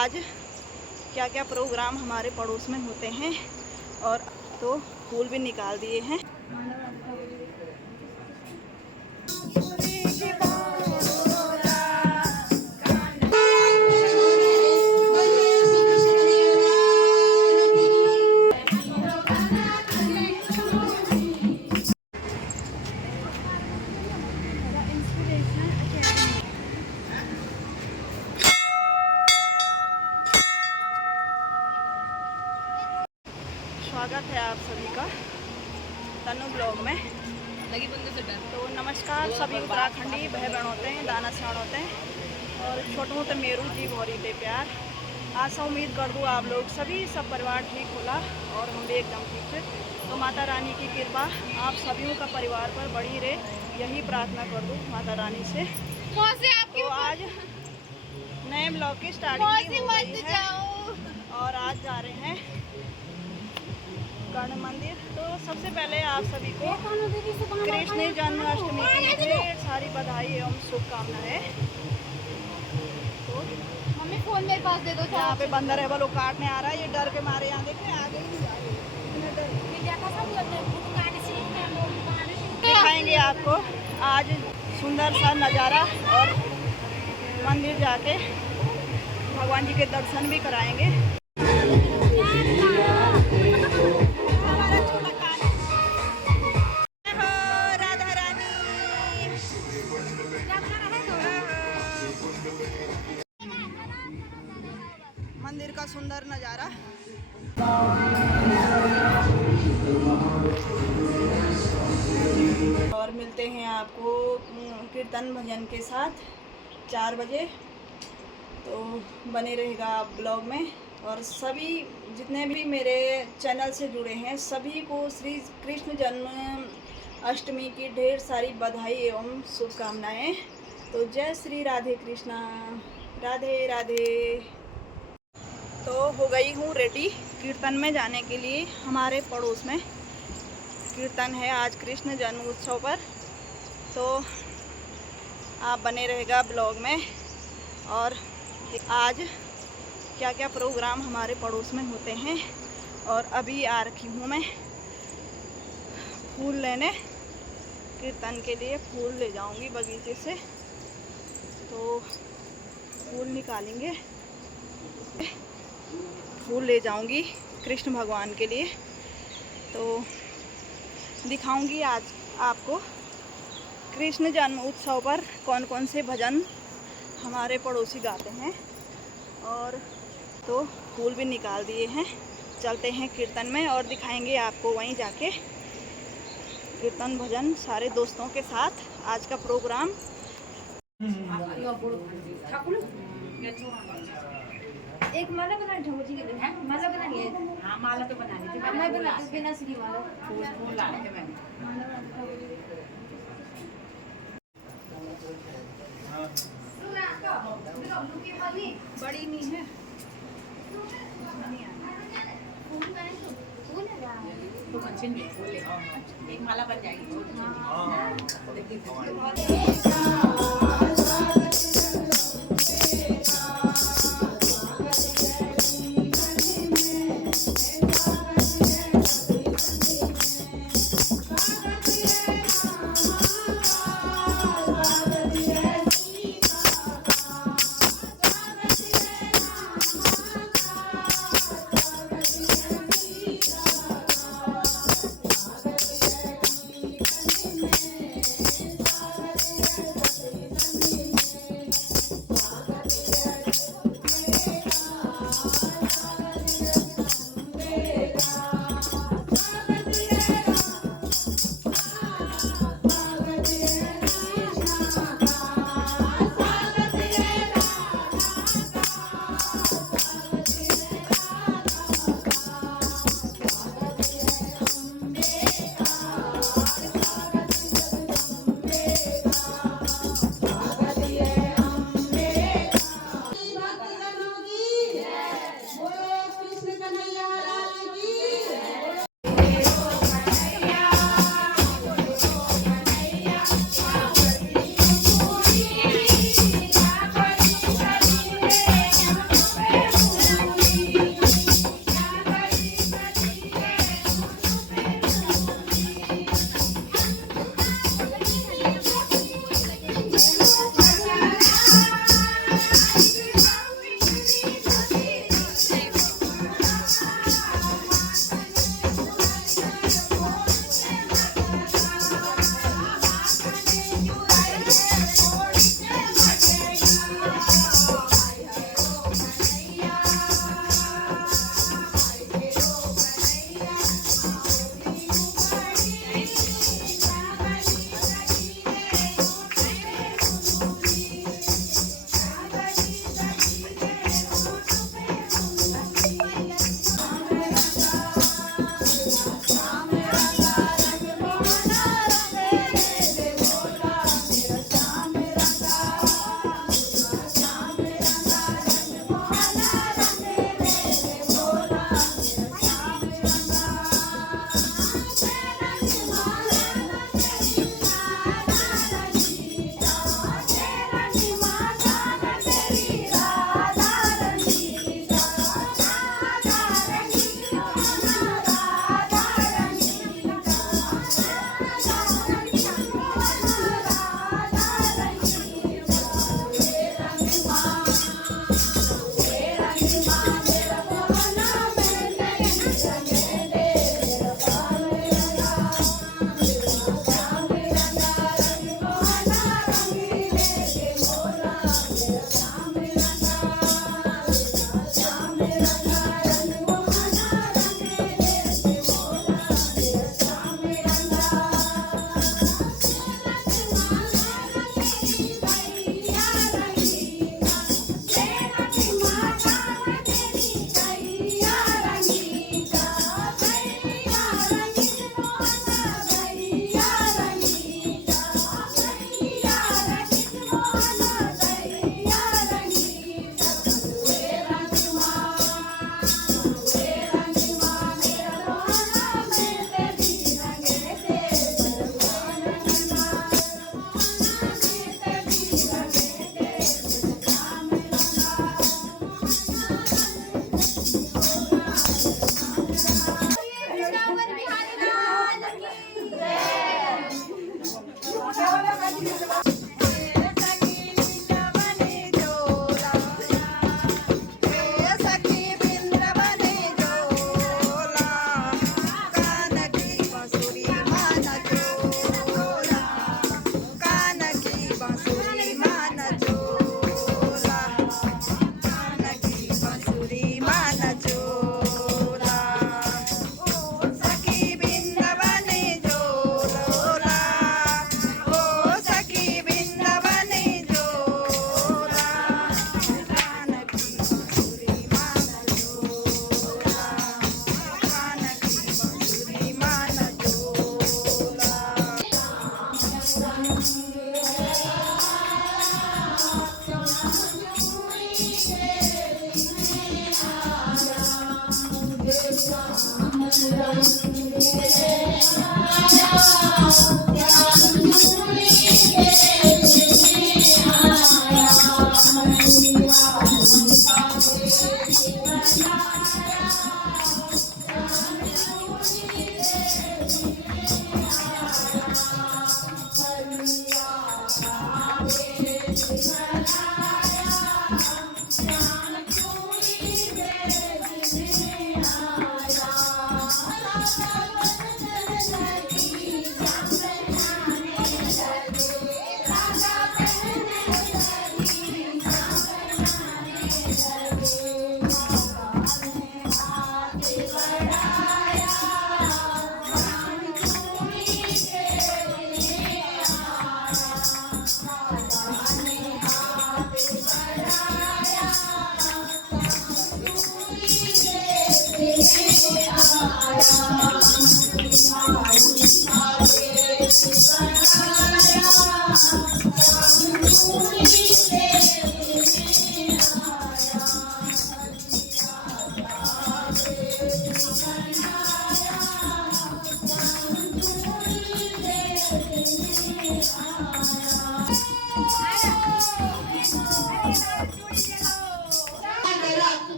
आज क्या क्या प्रोग्राम हमारे पड़ोस में होते हैं, और तो फूल भी निकाल दिए हैं। स्वागत है आप सभी का तनु ब्लॉग में। तो नमस्कार सभी उत्तराखंडी भाई बहन होते हैं, दाना साण होते हैं और छोटे मोटे मेरू जी भोरी दे प्यार। आशा उम्मीद कर दूँ आप लोग सभी सब परिवार ठीक होला और हम भी एकदम ठीक है। तो माता रानी की कृपा आप सभी का परिवार पर बड़ी रहे, यही प्रार्थना कर दूँ माता रानी से। तो आज नए ब्लॉग की स्टार्टिंग हो गई है और आज जा रहे हैं कर्ण मंदिर। तो सबसे पहले आप सभी को कृष्ण जन्माष्टमी की ढेर सारी बधाई एवं शुभकामनाएं। तो मम्मी फोन मेरे पास दे दो। यहाँ पे बंदर है, वो लोग काटने आ रहा है, ये डर के मारे यहाँ देखे आगे ही दिखाएंगे आपको आज सुंदर सा नज़ारा और मंदिर जाके भगवान जी के दर्शन भी कराएंगे। मंदिर का सुंदर नज़ारा। और मिलते हैं आपको कीर्तन भजन के साथ 4 बजे। तो बने रहेगा आप ब्लॉग में। और सभी जितने भी मेरे चैनल से जुड़े हैं सभी को श्री कृष्ण जन्म अष्टमी की ढेर सारी बधाई एवं शुभकामनाएं। तो जय श्री राधे कृष्णा, राधे राधे। तो हो गई हूँ रेडी कीर्तन में जाने के लिए। हमारे पड़ोस में कीर्तन है आज कृष्ण जन्म उत्सव पर। तो आप बने रहेगा ब्लॉग में। और आज क्या क्या प्रोग्राम हमारे पड़ोस में होते हैं। और अभी आ रखी हूँ मैं फूल लेने, कीर्तन के लिए फूल ले जाऊँगी बगीचे से। तो फूल निकालेंगे, फूल ले जाऊंगी कृष्ण भगवान के लिए। तो दिखाऊंगी आज आपको कृष्ण जन्म उत्सव पर कौन कौन से भजन हमारे पड़ोसी गाते हैं। और तो फूल भी निकाल दिए हैं, चलते हैं कीर्तन में और दिखाएंगे आपको वहीं जाके कीर्तन भजन सारे दोस्तों के साथ आज का प्रोग्राम। एक माला बना ठाकुर जी के लिए है, माला बनानी है। हाँ माला तो बनानी थी, मैं बना बिना सीधी माला फूल लाने थे मैंने। बड़ी नहीं है, एक माला बन जाएगी।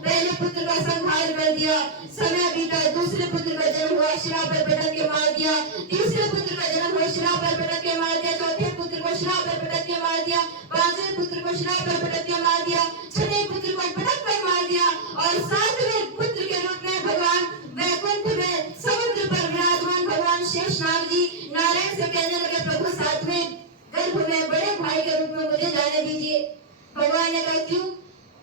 पहले पुत्र का संहार कर दिया, समय बीता, दूसरे पुत्र का जन्म हुआ, श्राप पर पटक के मार दिया, तीसरे पुत्र का जन्म हुआ, श्राप पर पटक के मार दिया, चौथे पुत्र को श्राप पर पटक के मार दिया, पांचवें पुत्र को श्राप पर पटक के मार दिया, छठे पुत्र को पटक कर मार दिया और सातवें पुत्र के रूप में भगवान वैकुंठ में समुद्र पर विराजमान भगवान शेषनाग जी नारायण से कहने लगे, प्रभु सातवें गर्भ में बड़े भाई के रूप में मुझे जाने दीजिए। भगवान ने कहा क्यों?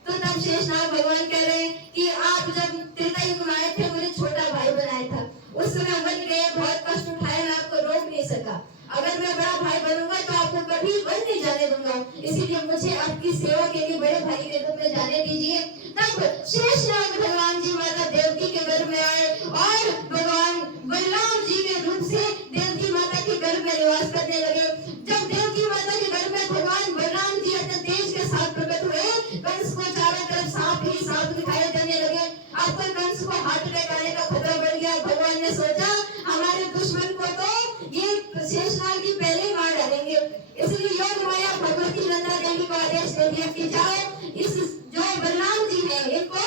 तो तब शेषनाग भगवान कह रहे हैं कि आप जब त्रेता युग में आए थे मुझे छोटा भाई बनाया था, उस समय बन गए, बहुत कष्ट उठाया, मैं आपको रोक नहीं सका। अगर मैं बड़ा भाई बनूंगा तो आपको कभी वन नहीं जाने दूंगा, इसीलिए मुझे आपकी सेवा के लिए बड़े भाई के रूप में जाने दीजिए। तब शेषनाग भगवान जी माता देवकी के गर्भ में आए और भगवान बलराम जी के रूप से देवकी माता के गर्भ में निवास करने लगे। जब देवकी माता के गर्भ में भगवान बलराम जी अपने तेज के साथ प्रकट हुए, कंस को चारों तरफ सांप ही सांप दिखाई देने लगे। अब तो कंस को हार्ट अटैक आने का खतरा बढ़ गया। भगवान ने सोचा हमारे दुश्मन को तो ये शेषनाग जी पहले ही मार डालेंगे, इसलिए योग माया भगवती नंदा देवी को आदेश दे दिया कि जाओ इस जो बलराम जी है इनको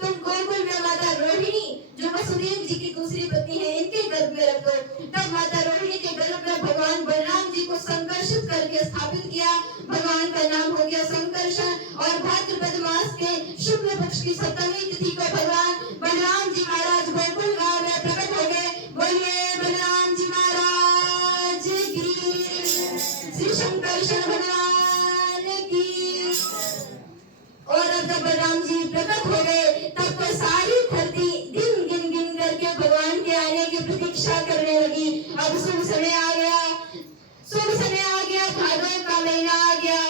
तुम गोकुल में माता रोहिणी जो वसुदेव जी की दूसरी पत्नी है इनके गर्भ में रख दो। तब माता रोहिणी के गर्भ में भगवान बलराम जी को संकर्षित करके स्थापित किया। भगवान का नाम हो गया संकर्षण और भाद्रपद मास के शुक्ल पक्ष की सप्तमी तिथि को भगवान बलराम जी महाराज गोकुल गांव में प्रकट हो गए। बोलिए बलराम जी महाराज की, श्री संकर्षण भगवान की। और जब बलराम जी प्रकट हो गए तब तो सारी धरती दिन गिन गिन करके भगवान के आने की प्रतीक्षा करने लगी। अब शुभ समय आ गया, शुभ समय आ गया, भादों का महीना आ गया,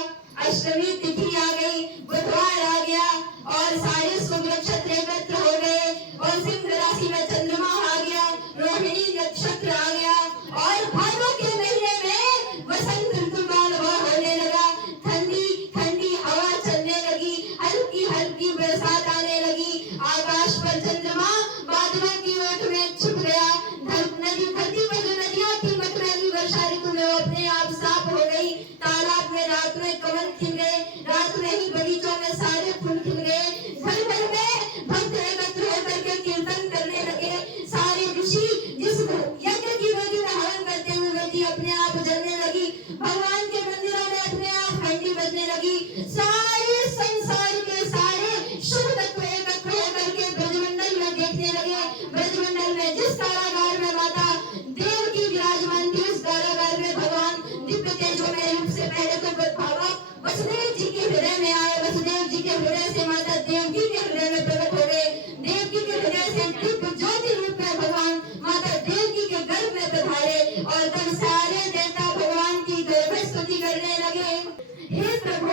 अष्टमी तिथि आ गई, बुधवार आ गया और सारे शुभ नक्षत्र एकत्र हो गए और सिंह राशि में चंद्रमा आ गया, रोहिणी नक्षत्र आ गया और भादों के महीने में वसंत ऋतु का अनुभव होने लगा। ठंडी ठंडी हवा चलने लगी, हल्की हल्की बरसात आने लगी, आकाश पर चंद्रमा बादलों की ओट में छुप गया। धरती पर जो नदियां थी मटमैली वर्षा ऋतु में अपने आप साफ हो गई। तालाब में रात में कमल खिल गए, रात में ही बगीचों में सारे फूल खिल गए। घर घर में भक्त एकत्र होकर के कीर्तन करने लगे। सारे ऋषि जिस यज्ञ की वेदी में हवन करते हुए वेदी अपने आप जलने लगी। भगवान के मंदिरों में अपने आप घंटी बजने लगी। सारे संसार के सारे शुभ तत्व एकत्र होकर के ब्रजमंडल में देखने लगे। ब्रजमंडल में जिस कारागार में माता देवकी विराजमान थी उस कारागार में भगवान दिव्य तेजोमय रूप से पहले तो भावा वसुदेव जी के हृदय में आए। वसुदेव जी के हृदय से माता देवकी के हृदय में प्रकट हो गए। देवकी के हृदय से दिव्य ज्योति रूप में भगवान माता देवकी के गर्भ में पधारे और तब सारे देवता भगवान की गर्भ स्तुति करने लगे। हे प्रभु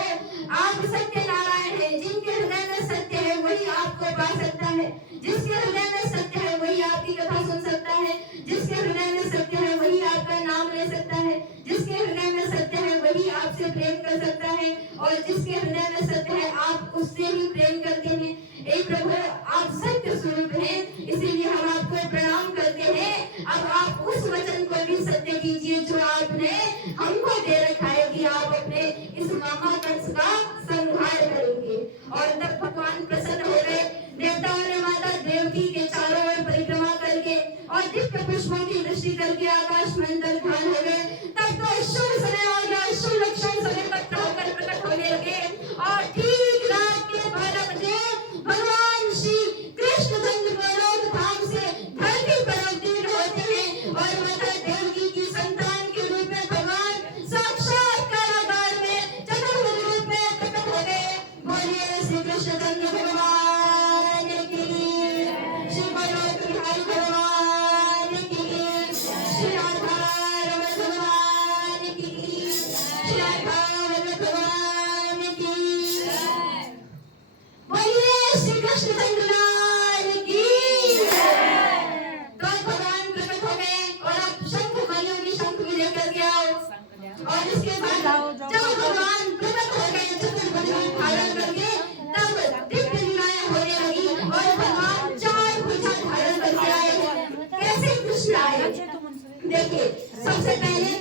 आप सत्य नारायण हैं, जिनके हृदय में सत्य है वही आपको पा सकता है, जिसके हृदय में सत्य है वही आपकी कथा सुन सकता है, जिसके हृदय में सत्य है वही आपका नाम ले सकता है, जिसके हृदय में सत्य है वही आपसे प्रेम कर सकता है और जिसके हृदय में सत्य है आप उससे ही प्रेम करते हैं। हे प्रभु आप सत्य स्वरूप हैं, इसीलिए हम आपको प्रणाम करते हैं। अब आप उस वचन को भी सत्य कीजिए जो आपने हमको दे रखा है कि आप अपने इस मामा कंस का संहार करेंगे। और तब भगवान प्रसन्न हो गए। देवताओं ने माता देवकी के चारों ओर परिक्रमा करके और दिव्य पुष्पों की वृष्टि करके आकाश मंडल ध्यान हो गए। तब तो शुभ समय आ गया, शुभ लक्षण समय तक होकर प्रकट होने लगे और ठीक रात के 12 बजे भगवान श्री कृष्णचंद्र गोलोक धाम से धरती पर अवतीर्ण होते हैं और माता देवकी की संतान के देखिए सबसे पहले